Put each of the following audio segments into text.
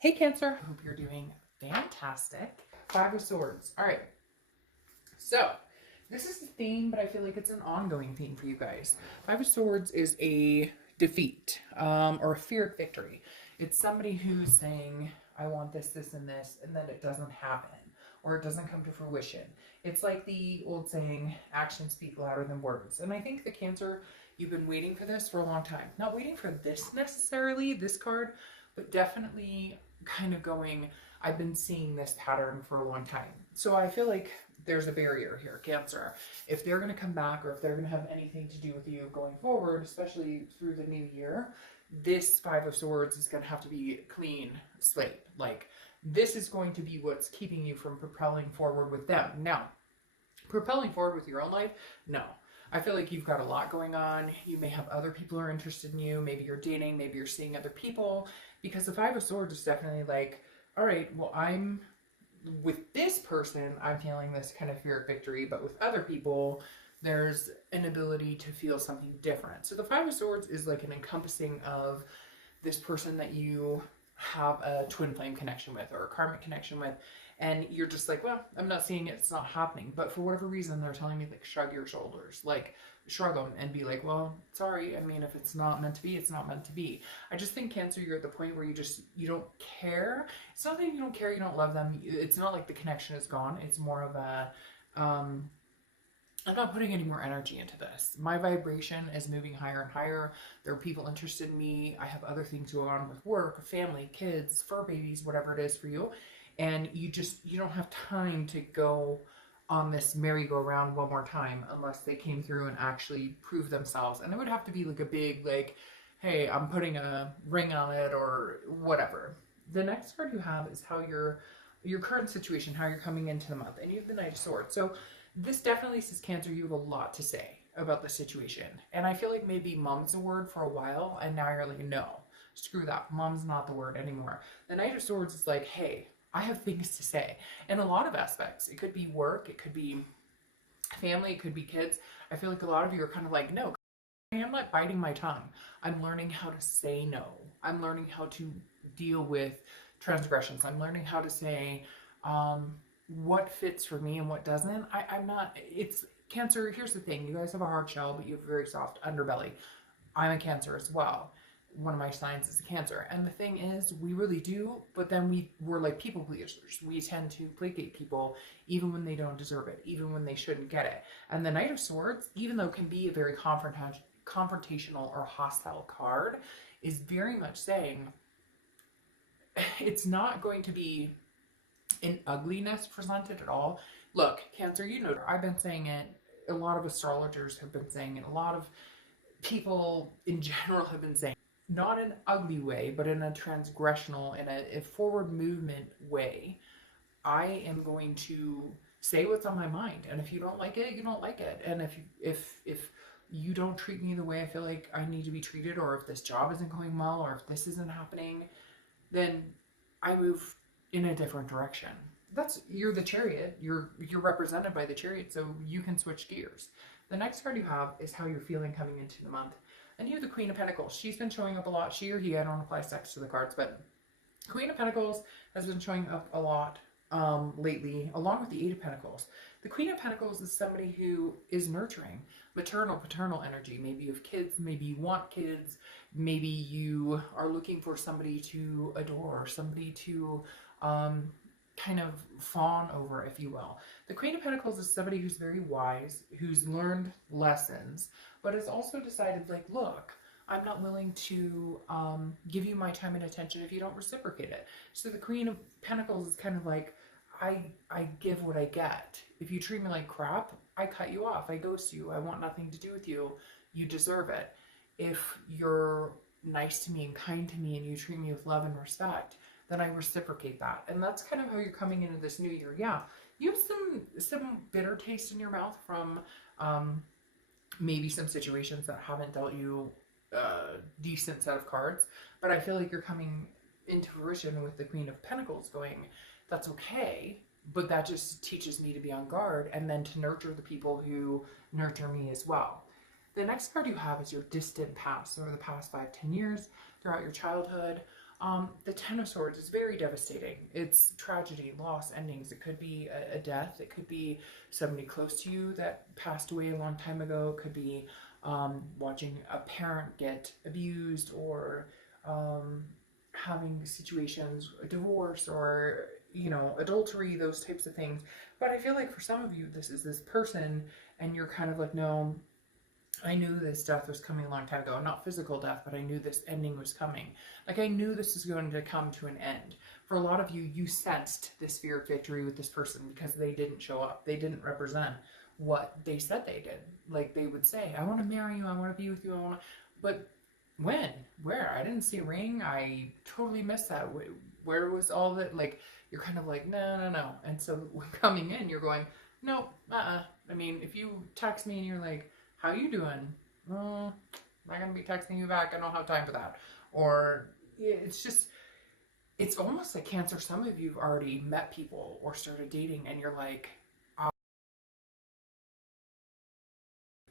Hey Cancer, I hope you're doing fantastic. Five of Swords. All right, so this is the theme, but I feel like it's an ongoing theme for you guys. Five of Swords is a defeat or a feared victory. It's somebody who's saying, I want this, this, and then it doesn't happen or it doesn't come to fruition. It's like the old saying, actions speak louder than words. And I think the Cancer, you've been waiting for this for a long time. Not waiting for this necessarily, this card, but definitely kind of going, I've been seeing this pattern for a long time. So I feel like there's a barrier here, Cancer. If they're going to come back or if they're going to have anything to do with you going forward, especially through the new year, this Five of Swords is going to have to be clean slate. Like, this is going to be what's keeping you from propelling forward with them. Now, propelling forward with your own life, no. I feel like you've got a lot going on. You may have other people who are interested in you. Maybe you're dating. Maybe you're seeing other people. Because the Five of Swords is definitely like, all right, well, I'm with this person, I'm feeling this kind of fear of victory. But with other people, there's an ability to feel something different. So the Five of Swords is like an encompassing of this person that you have a twin flame connection with or a karmic connection with, and you're just like, well, I'm not seeing it, it's not happening. But for whatever reason, they're telling me, like, shrug your shoulders, like shrug them and be like, well, sorry, I mean, if it's not meant to be, it's not meant to be. I just think, Cancer, you're at the point where you don't care. It's not that you don't care, you don't love them. It's not like the connection is gone. It's more of a I'm not putting any more energy into this. My vibration is moving higher and higher. There are people interested in me. I have other things going on with work, family, kids, fur babies, whatever it is for you. And you don't have time to go on this merry-go-round one more time unless they came through and actually proved themselves. And it would have to be like a big, like, hey, I'm putting a ring on it or whatever. The next card you have is how your current situation, how you're coming into the month. And you have the Knight of Swords. So this definitely says, Cancer, you have a lot to say about the situation. And I feel like maybe mom's a word for a while, and now you're like, no, screw that. Mom's not the word anymore. The Knight of Swords is like, hey, I have things to say. In a lot of aspects. It could be work, it could be family, it could be kids. I feel like a lot of you are kind of like, no, I'm not biting my tongue. I'm learning how to say no. I'm learning how to deal with transgressions. I'm learning how to say, what fits for me and what doesn't. I'm not, it's Cancer. Here's the thing. You guys have a hard shell, but you have a very soft underbelly. I'm a Cancer as well. One of my signs is a Cancer. And the thing is, we really do, but then we're like people pleasers. We tend to placate people even when they don't deserve it, even when they shouldn't get it. And the Knight of Swords, even though it can be a very confrontational or hostile card, is very much saying it's not going to be an ugliness presented at all. Look, Cancer, you know, I've been saying it. A lot of astrologers have been saying it. A lot of people in general have been saying it. Not in an ugly way, but in a transgressional, in a forward movement way. I am going to say what's on my mind, and if you don't like it, you don't like it. And if you don't treat me the way I feel like I need to be treated, or if this job isn't going well, or if this isn't happening, then I move in a different direction. You're the Chariot. You're represented by the Chariot, so you can switch gears. The next card you have is how you're feeling coming into the month. And you have the Queen of Pentacles. She's been showing up a lot. She or he, I don't apply sex to the cards, but Queen of Pentacles has been showing up a lot lately, along with the Eight of Pentacles. The Queen of Pentacles is somebody who is nurturing, maternal, paternal energy. Maybe you have kids, maybe you want kids, maybe you are looking for somebody to adore, somebody to kind of fawn over, if you will. The Queen of Pentacles is somebody who's very wise, who's learned lessons, but has also decided, like, look, I'm not willing to give you my time and attention if you don't reciprocate it. So the Queen of Pentacles is kind of like, I give what I get. If you treat me like crap, I cut you off. I ghost you. I want nothing to do with you. You deserve it. If you're nice to me and kind to me and you treat me with love and respect, then I reciprocate that. And that's kind of how you're coming into this new year. Yeah, you have some bitter taste in your mouth from maybe some situations that haven't dealt you a decent set of cards, but I feel like you're coming into fruition with the Queen of Pentacles going, that's okay, but that just teaches me to be on guard and then to nurture the people who nurture me as well. The next card you have is your distant past, or the past 5-10 years throughout your childhood. The Ten of Swords is very devastating. It's tragedy, loss, endings. It could be a death. It could be somebody close to you that passed away a long time ago. It could be watching a parent get abused, or having situations, a divorce, or adultery, those types of things. But I feel like for some of you, this is this person, and you're kind of like, no, I knew this death was coming a long time ago. Not physical death, but I knew this ending was coming. Like, I knew this was going to come to an end. For a lot of you, you sensed this fear of victory with this person because they didn't show up. They didn't represent what they said they did. Like, they would say, I want to marry you, I want to be with you, I want to... But when? Where? I didn't see a ring. I totally missed that. Where was all that? Like, you're kind of like, no, no, no. And so coming in, you're going, no, I mean, if you text me and you're like, how you doing? I'm not going to be texting you back. I don't have time for that. Or it's just, it's almost like Cancer. Some of you have already met people or started dating, and you're like,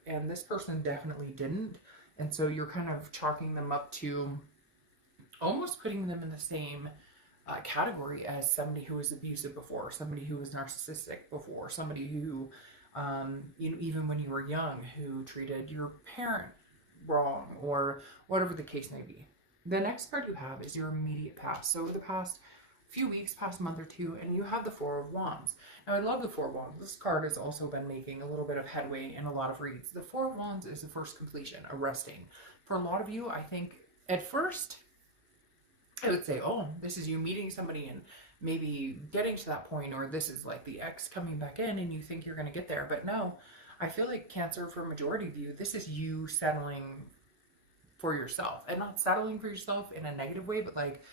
and this person definitely didn't. And so you're kind of chalking them up to almost putting them in the same category as somebody who was abusive before, somebody who was narcissistic before, somebody who, even when you were young, who treated your parent wrong, or whatever the case may be. The next card you have is your immediate past. So the past few weeks, past month or two, and you have the Four of Wands. Now, I love the Four of Wands. This card has also been making a little bit of headway in a lot of reads. The Four of Wands is the first completion, a resting. For a lot of you, I think at first, I would say, oh, this is you meeting somebody and maybe getting to that point, or this is like the ex coming back in and you think you're going to get there. But no, I feel like Cancer, for a majority of you, this is you settling for yourself, and not settling for yourself in a negative way, but like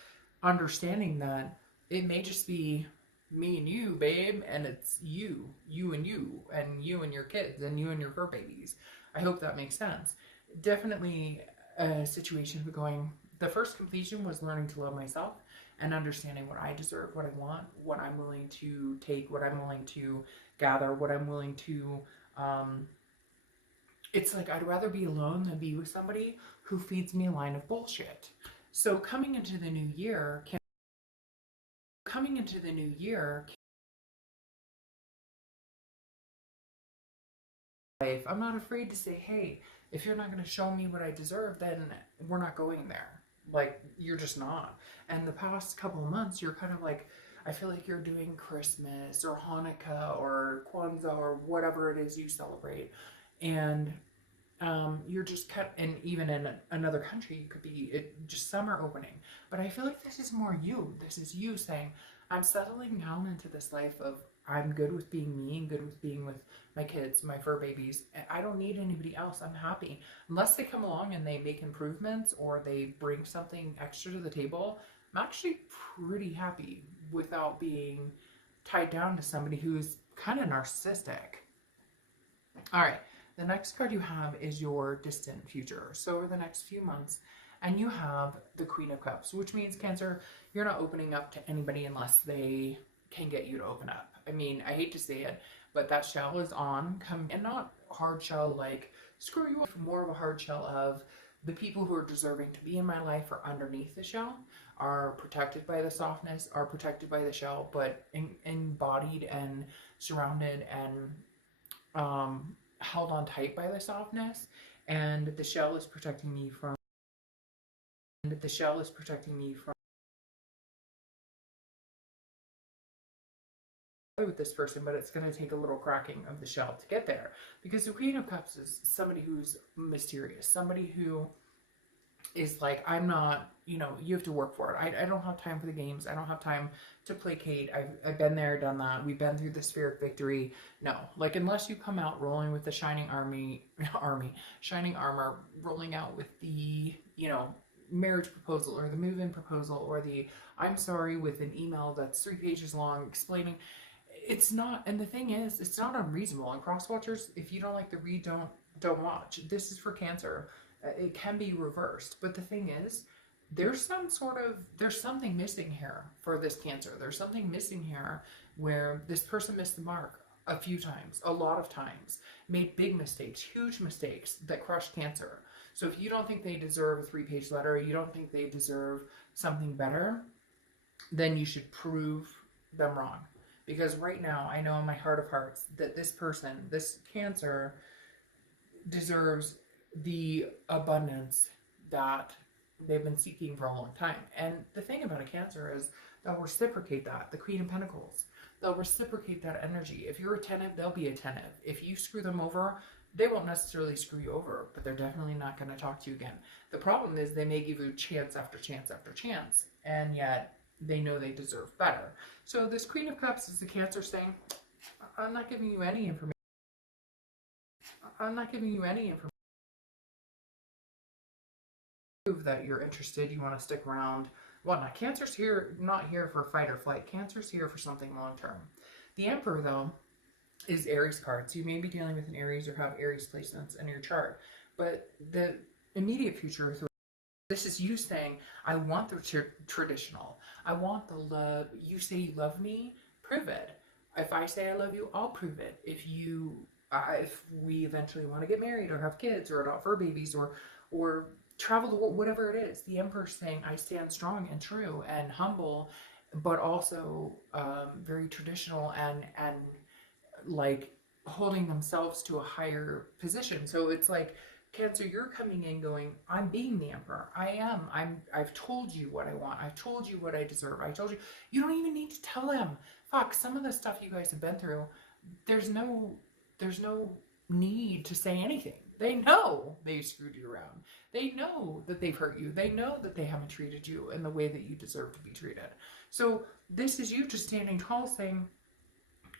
understanding that it may just be me and you, babe, and it's you and you, and you and your kids, and you and your fur babies. I hope that makes sense. Definitely a situation of going, the first completion was learning to love myself and understanding what I deserve, what I want, what I'm willing to take, what I'm willing to gather, what I'm willing to, it's like I'd rather be alone than be with somebody who feeds me a line of bullshit. So coming into the new year, I'm not afraid to say, hey, if you're not going to show me what I deserve, then we're not going there. Like, you're just not. And the past couple of months, you're kind of like, I feel like you're doing Christmas or Hanukkah or Kwanzaa or whatever it is you celebrate. And you're just and even in another country, it could be just summer opening. But I feel like this is more you. This is you saying, I'm settling down into this life of, I'm good with being me and good with being with my kids, my fur babies. I don't need anybody else. I'm happy. Unless they come along and they make improvements or they bring something extra to the table, I'm actually pretty happy without being tied down to somebody who's kind of narcissistic. All right. The next card you have is your distant future. So over the next few months, and you have the Queen of Cups, which means, Cancer, you're not opening up to anybody unless they can get you to open up. I mean, I hate to say it, but that shell is on, and not hard shell like screw you, more of a hard shell of the people who are deserving to be in my life are underneath the shell, are protected by the softness, are protected by the shell, but embodied and surrounded and held on tight by the softness. And the shell is protecting me from with this person, but it's going to take a little cracking of the shell to get there, because the Queen of Cups is somebody who's mysterious, somebody who is like, I'm not, you have to work for it. I don't have time for the games. I don't have time to placate. I've been there, done that. We've been through the sphere of victory. No, like, unless you come out rolling with the shining shining armor, rolling out with the, marriage proposal or the move-in proposal or the I'm sorry with an email that's 3 pages long explaining. It's not, and the thing is, it's not unreasonable. And cross watchers, if you don't like the read, don't watch. This is for Cancer. It can be reversed, but the thing is, there's something missing here for this Cancer. There's something missing here where this person missed the mark a few times, a lot of times, made big mistakes, huge mistakes that crushed Cancer. So if you don't think they deserve a 3-page letter, you don't think they deserve something better, then you should prove them wrong. Because right now, I know in my heart of hearts that this person, this Cancer, deserves the abundance that they've been seeking for a long time. And the thing about a Cancer is they'll reciprocate that. The Queen of Pentacles, they'll reciprocate that energy. If you're attentive, they'll be attentive. If you screw them over, they won't necessarily screw you over, but they're definitely not going to talk to you again. The problem is they may give you chance after chance after chance, and yet they know they deserve better. So this Queen of Cups is the Cancer saying, I'm not giving you any information. I'm not giving you any information. Prove that you're interested, you want to stick around. Whatnot. Cancer's here, not here for fight or flight. Cancer's here for something long term. The Emperor, though, is Aries card. So you may be dealing with an Aries or have Aries placements in your chart. But the immediate future, this is you saying, I want the traditional. I want the love. You say you love me, prove it. If I say I love you, I'll prove it. If we eventually want to get married or have kids or adopt fur babies or travel the world, whatever it is, the Emperor's saying, I stand strong and true and humble, but also very traditional and like holding themselves to a higher position. So it's like, Cancer, you're coming in going, I'm being the Emperor. I've told you what I want. I've told you what I deserve. I told you. You don't even need to tell them. Fuck, some of the stuff you guys have been through, there's no need to say anything. They know they screwed you around. They know that they've hurt you. They know that they haven't treated you in the way that you deserve to be treated. So this is you just standing tall saying,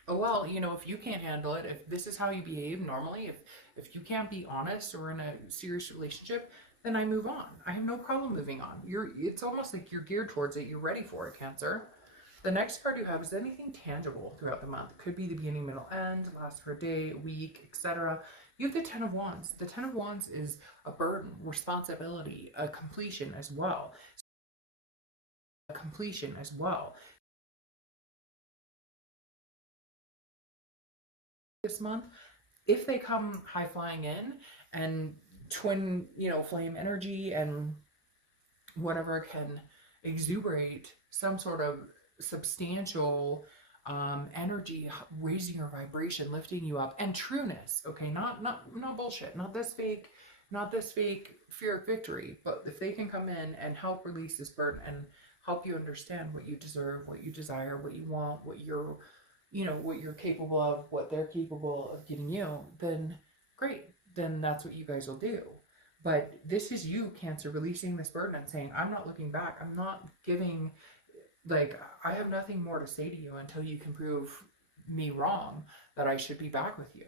oh, well, you know, if you can't handle it, if this is how you behave normally, if you can't be honest or in a serious relationship, then I move on. I have no problem moving on. It's almost like you're geared towards it. You're ready for it, Cancer. The next card you have is anything tangible throughout the month. It could be the beginning, middle, end, last for a day, a week, etc. You have the Ten of Wands. The Ten of Wands is a burden, responsibility, a completion as well. This month, if they come high flying in and twin, flame energy and whatever can exuberate some sort of substantial energy, raising your vibration, lifting you up, and trueness. Okay, not bullshit, not this fake fear of victory. But if they can come in and help release this burden and help you understand what you deserve, what you desire, what you want, what you're capable of, what they're capable of giving you, then great. Then that's what you guys will do. But this is you, Cancer, releasing this burden and saying, I'm not looking back. I'm not giving, I have nothing more to say to you until you can prove me wrong that I should be back with you.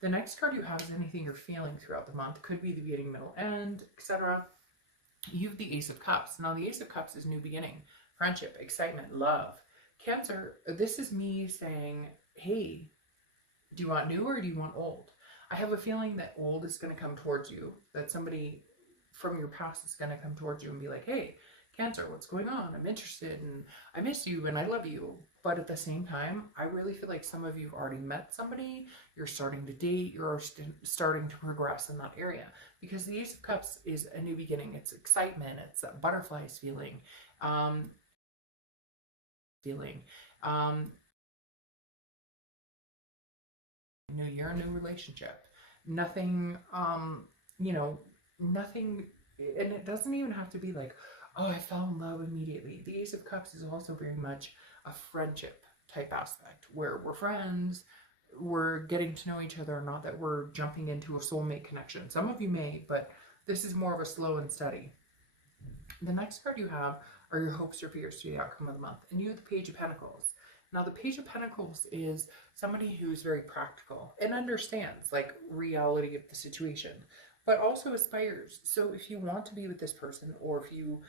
The next card you have is anything you're feeling throughout the month. It could be the beginning, middle, end, etc. You have the Ace of Cups. Now, the Ace of Cups is new beginning, friendship, excitement, love. Cancer, this is me saying, hey, do you want new or do you want old? I have a feeling that old is going to come towards you, that somebody from your past is going to come towards you and be like, hey, Cancer, what's going on? I'm interested and I miss you and I love you. But at the same time, I really feel like some of you have already met somebody, you're starting to date, you're starting to progress in that area. Because the Ace of Cups is a new beginning. It's excitement. It's that butterflies feeling. New year, new relationship. Nothing, nothing, and it doesn't even have to be like, oh, I fell in love immediately. The Ace of Cups is also very much a friendship type aspect where we're friends, we're getting to know each other, not that we're jumping into a soulmate connection. Some of you may, but this is more of a slow and steady. The next card you have are your hopes or fears to the outcome of the month. And you have the Page of Pentacles. Now, the Page of Pentacles is somebody who's very practical and understands, reality of the situation, but also aspires. So if you want to be with this person, or if you,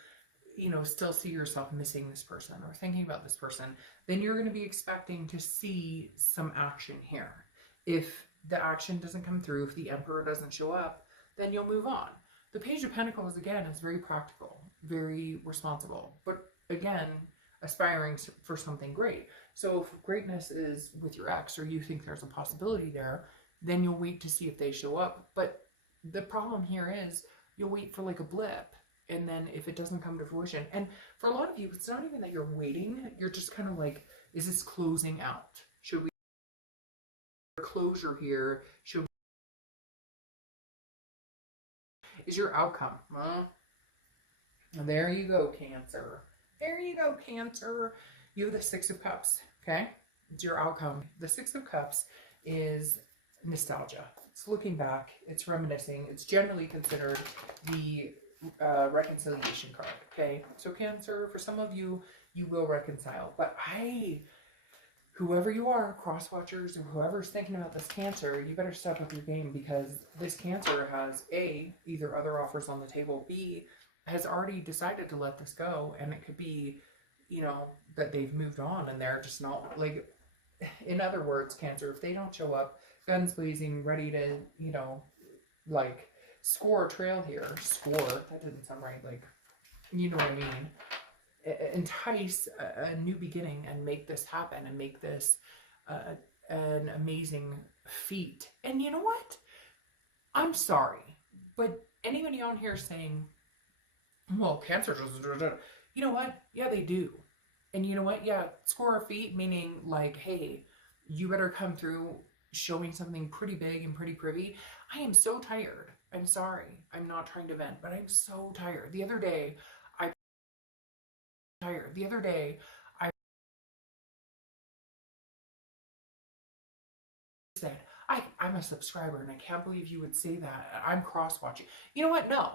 still see yourself missing this person or thinking about this person, then you're going to be expecting to see some action here. If the action doesn't come through, if the Emperor doesn't show up, then you'll move on. The Page of Pentacles, again, is very practical, very responsible, but again, aspiring for something great. So if greatness is with your ex, or you think there's a possibility there, then you'll wait to see if they show up. But the problem here is you'll wait for a blip And then if it doesn't come to fruition, and for a lot of you, it's not even that you're waiting, you're just kind of like, is this closing out? Should we closure here? Should is your outcome? There you go, Cancer. There you go, Cancer. You have the Six of Cups, okay? It's your outcome. The Six of Cups is nostalgia. It's looking back. It's reminiscing. It's generally considered the reconciliation card, okay? So Cancer, for some of you, you will reconcile. But whoever you are, cross watchers or whoever's thinking about this Cancer, you better step up your game, because this Cancer has A, either other offers on the table, B, has already decided to let this go, and it could be, you know, that they've moved on and they're just not, like, in other words, Cancer, if they don't show up guns blazing, ready to, you know, like, score a trail here, that didn't sound right, like, you know what I mean, entice a new beginning and make this happen and make this an amazing feat. And you know what? I'm sorry, but anybody on here saying, well, Cancer doesn't, you know what? Yeah, they do. And you know what? Yeah, score a feat, meaning like, hey, you better come through showing something pretty big and pretty privy. I am so tired. I'm sorry. I'm not trying to vent, but I'm so tired. The other day, I said, I'm a subscriber and I can't believe you would say that. I'm cross-watching. You know what? No.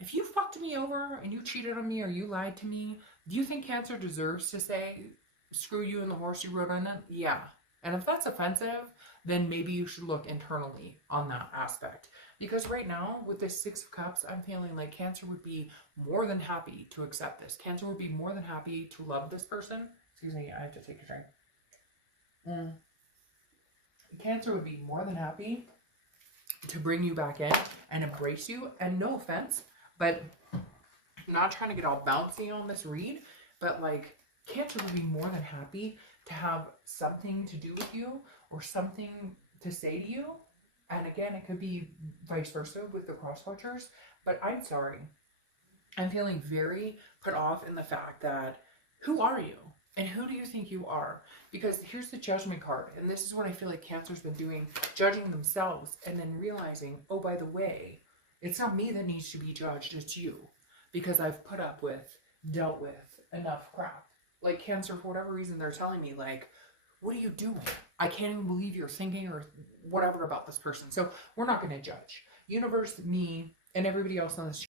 If you fucked me over and you cheated on me or you lied to me, do you think Cancer deserves to say, screw you and the horse you rode on it? Yeah. And if that's offensive, then maybe you should look internally on that aspect. Because right now, with this Six of Cups, I'm feeling like Cancer would be more than happy to accept this. Cancer would be more than happy to love this person. Excuse me, I have to take a drink. Cancer would be more than happy to bring you back in and embrace you. And no offense, but I'm not trying to get all bouncy on this read, but like, Cancer would be more than happy to have something to do with you or something to say to you. And again, it could be vice versa with the cross watchers, but I'm sorry. I'm feeling very put off in the fact that, who are you? And who do you think you are? Because here's the Judgment card. And this is what I feel like Cancer's been doing, judging themselves and then realizing, oh, by the way, it's not me that needs to be judged, it's you. Because I've put up with, dealt with enough crap. Like Cancer, for whatever reason, they're telling me like, what are you doing? I can't even believe you're thinking or whatever about this person. So we're not going to judge. Universe, me, and everybody else on this,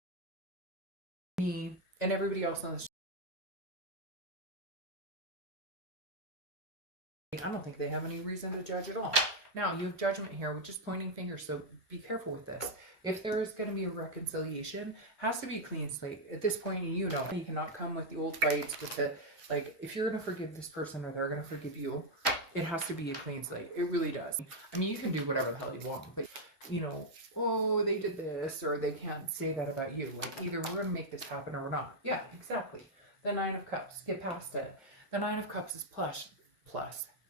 I don't think they have any reason to judge at all. Now, you have Judgment here, which is pointing fingers, so be careful with this. If there is going to be a reconciliation, has to be a clean slate. At this point, you cannot come with the old fights, with the, like, if you're going to forgive this person or they're going to forgive you, it has to be a clean slate. It really does. I mean, you can do whatever the hell you want, but, you know, oh, they did this, or they can't say that about you. Like, either we're going to make this happen or we're not. Yeah, exactly. The Nine of Cups. Get past it. The Nine of Cups is plus,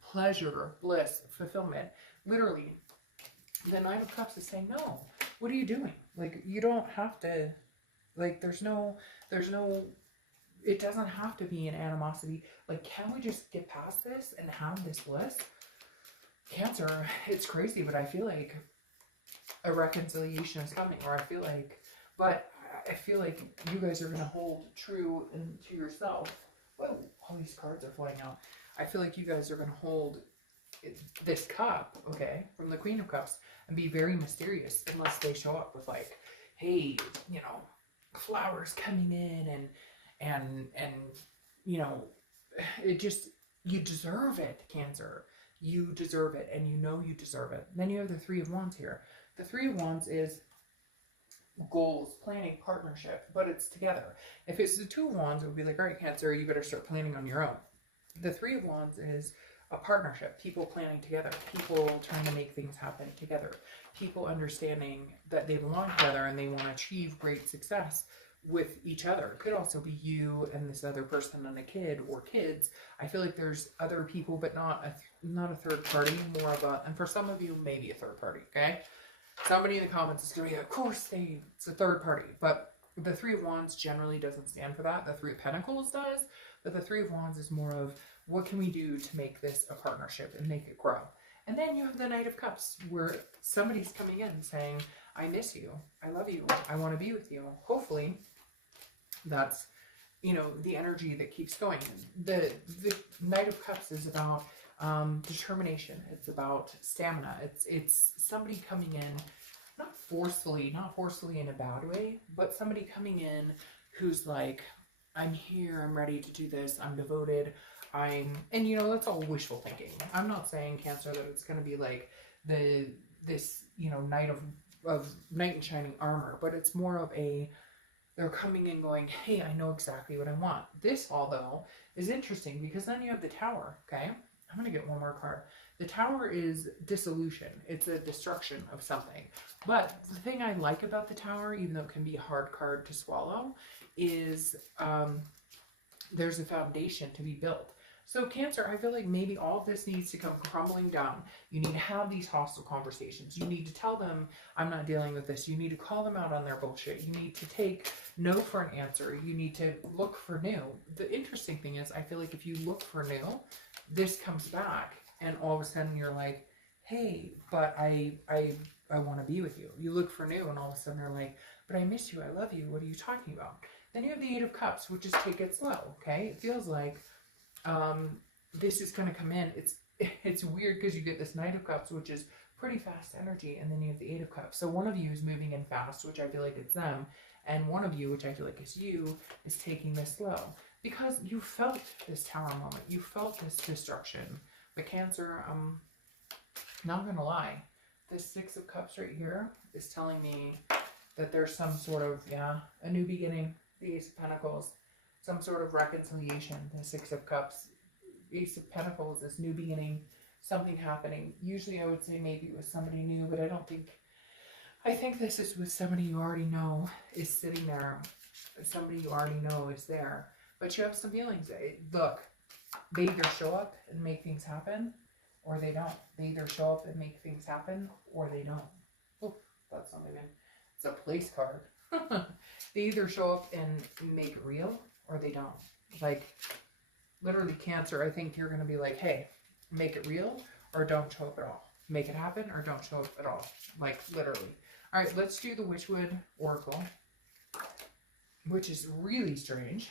pleasure, bliss, fulfillment. Literally, the Nine of Cups is saying, no, what are you doing? Like, you don't have to, like, there's no, it doesn't have to be an animosity. Like, can we just get past this and have this bliss? Cancer, it's crazy, but I feel like a reconciliation is coming, or I feel like you guys are going to hold true to yourself. Whoa, all these cards are flying out. I feel like you guys are going to hold this cup, okay, from the Queen of Cups, and be very mysterious unless they show up with like, hey, you know, flowers coming in and you know, it just, you deserve it, Cancer. You deserve it, and you know you deserve it. Then you have the Three of Wands here. The Three of Wands is goals, planning, partnership, but it's together. If it's the Two of Wands, it would be like, all right, Cancer, you better start planning on your own. The Three of Wands is a partnership, people planning together, people trying to make things happen together, people understanding that they belong together and they want to achieve great success with each other. It could also be you and this other person and a kid or kids. I feel like there's other people, but not a third party, more of a, and for some of you, maybe a third party, okay? Somebody in the comments is going to be, of course, it's a third party, but The Three of Wands generally doesn't stand for that. The Three of Pentacles does, but the Three of Wands is more of what can we do to make this a partnership and make it grow. And then you have the Knight of Cups, where somebody's coming in saying, I miss you, I love you, I want to be with you. Hopefully that's, you know, the energy that keeps going. The Knight of Cups is about determination. It's about stamina. It's somebody coming in, not forcefully in a bad way, but somebody coming in who's like, I'm here, I'm ready to do this, I'm devoted, and you know, that's all wishful thinking. I'm not saying, Cancer, that it's going to be like this, you know, knight in shining armor, but it's more of a, they're coming in going, hey, I know exactly what I want. This, although, is interesting because then you have the Tower, okay? I'm going to get one more card. The Tower is dissolution. It's a destruction of something. But the thing I like about the Tower, even though it can be a hard card to swallow, is there's a foundation to be built. So Cancer, I feel like maybe all of this needs to come crumbling down. You need to have these hostile conversations. You need to tell them, I'm not dealing with this. You need to call them out on their bullshit. You need to take no for an answer. You need to look for new. The interesting thing is, I feel like if you look for new, this comes back and all of a sudden you're like, hey, but I want to be with you. You look for new and all of a sudden they're like, but I miss you. I love you. What are you talking about? Then you have the Eight of Cups, which is take it slow. Okay. It feels like this is going to come in. It's weird because you get this Knight of Cups, which is pretty fast energy, and then you have the Eight of Cups. So one of you is moving in fast, which I feel like it's them, and one of you, which I feel like is you, is taking this slow because you felt this Tower moment. You felt this destruction. But Cancer, not gonna lie, this Six of Cups right here is telling me that there's some sort of, a new beginning. The Ace of Pentacles, some sort of reconciliation. The Six of Cups, Ace of Pentacles, this new beginning, something happening. Usually I would say maybe it was somebody new, but I think this is with somebody you already know is sitting there. Somebody you already know is there. But you have some feelings. Look, they either show up and make things happen, or they don't. They either show up and make things happen, or they don't. Oh, that's not even, it's a place card. They either show up and make it real, or they don't. Like, literally, Cancer, I think you're going to be like, hey, make it real, or don't show up at all. Make it happen, or don't show up at all. Like, literally. All right, let's do the Witchwood Oracle, which is really strange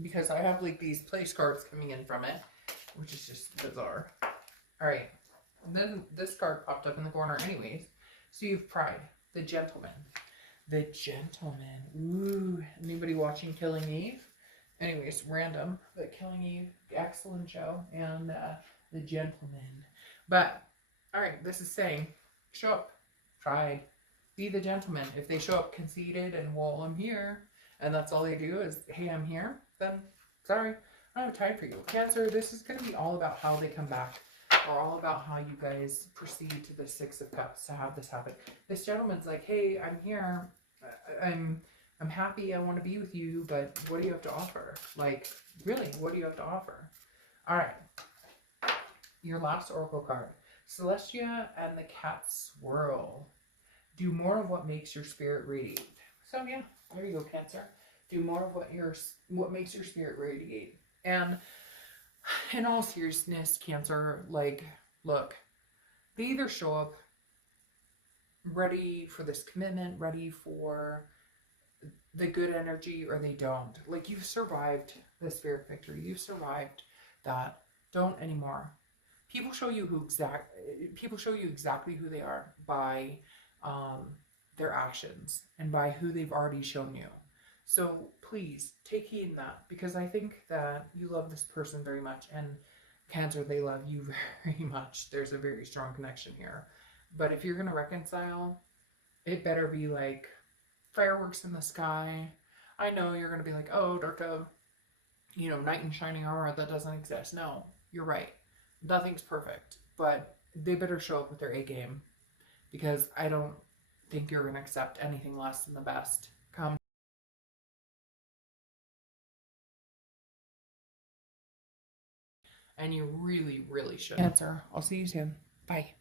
because I have like these place cards coming in from it, which is just bizarre. All right, then this card popped up in the corner anyways. So you have Pride, the Gentleman. The Gentleman. Ooh, anybody watching Killing Eve? Anyways, random, but Killing Eve, excellent show, and the Gentleman. But, all right, this is saying, show up, Pride, be the gentleman. If they show up conceited and, well, I'm here, and that's all they do is, hey, I'm here, then, sorry, I don't have time for you. Cancer, this is going to be all about how they come back, or all about how you guys proceed to the Six of Cups to have this happen. This gentleman's like, hey, I'm here, I'm happy, I want to be with you, but what do you have to offer? Like, really, what do you have to offer? All right, your last oracle card, Celestia and the Cat Swirl. Do more of what makes your spirit radiate. So yeah, there you go, Cancer. Do more of what makes your spirit radiate. And in all seriousness, Cancer, like, look, they either show up ready for this commitment, ready for the good energy, or they don't. Like, you've survived the spirit victory. You've survived that. Don't anymore. People show you exactly who they are by their actions and by who they've already shown you. So please take heed in that, because I think that you love this person very much, and Cancer, they love you very much. There's a very strong connection here. But if you're going to reconcile, it better be like fireworks in the sky. I know you're going to be like, oh, Durka, you know, knight in shining armor, that doesn't exist. No, you're right. Nothing's perfect, but they better show up with their A game, because I don't think you're going to accept anything less than the best. Come. And you really, really should. Cancer, I'll see you soon. Bye.